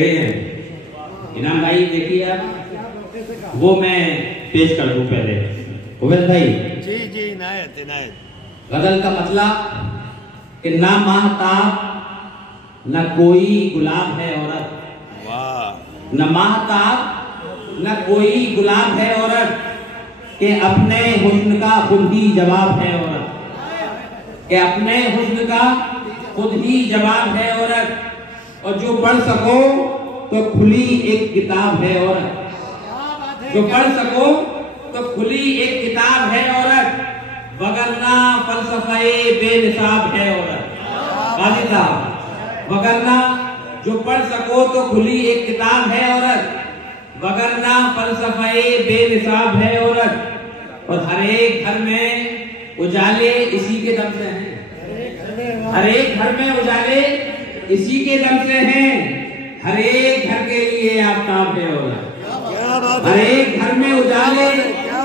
इनाम भाई देखिए आप, वो मैं पेश कर दूं पहले। उबैद भाई जी जी इनायत इनायत। गजल का मतलब कि ना माहताब न कोई गुलाब है औरत, वाह। न माहताब न कोई गुलाब है औरत, के अपने हुस्न का खुद ही जवाब है औरत, के अपने हुस्न का खुद ही जवाब है औरत, और जो पढ़ सको तो खुली एक किताब है औरत, जो पढ़ सको तो खुली एक किताब है औरत, वगरना फलसफे बेनिसाब है औरत। गाजी साहब, वगरना जो पढ़ सको तो खुली एक किताब है औरत, वगरना फलसफे बेनिसाब है औरत, और हर एक घर में उजाले इसी के दम से हैं, हर एक घर में उजाले इसी के दम से हैं, हर एक घर के लिए आफ्ताब है औरत, हर एक घर में उजाले,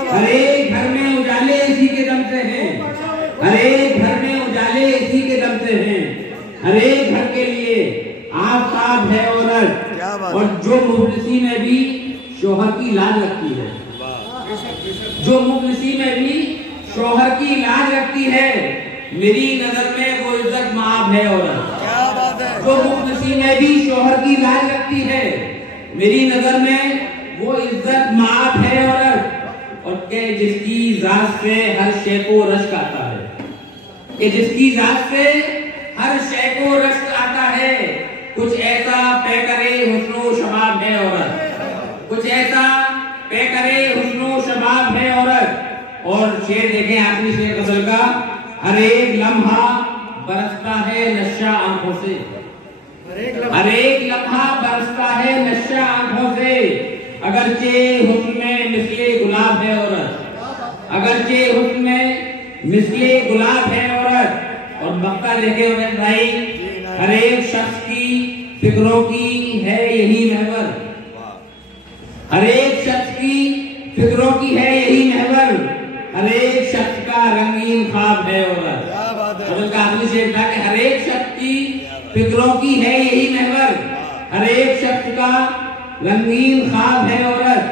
हर एक घर में उजाले इसी के दम से हैं, हर एक घर में उजाले इसी के दम से हैं, हर एक घर के लिए आफ्ताब है औरत, और जो मुफलिसी में भी शोहर की लाज रखती है, जो मुफलिसी में भी शोहर की लाज रखती है, मेरी नजर में वो इज्जत माब है औरत। जो मुफलिसी में भी शोहर की लाज रखती है, मेरी नजर में वो इज्जत माब है औरत, और के जिसकी जात से हर शे को रश्क आता है, कि जिसकी जात से हर शे को रश्क आता है, कुछ ऐसा पे करे हुस्नो शबाब है औरत, कुछ ऐसा पे करे हुस्नो शबाब है औरत। और शेर देखें, आखिरी शेर गजल का, हर एक लम्हा बरसता है नशा आंखों से, हर एक लम्हा बरसता है नशा आंखों से, अगरचे हुस्न में मिसले गुलाब है औरत, अगरचे हुस्न में मिसले गुलाब है औरत। और मक्का देखे हुए भाई, हर एक शख्स की फिक्रों की है यही महवर, हर एक शख्स की फिक्रों की है यही महवर, हर एक शख्स का रंगीन ख्वाब है औरत। उनका आखिरी शेर था कि हर एक शख्स की फिक्रों की है यही महवर, हर एक शख्स का रंगीन ख्वाब है औरत।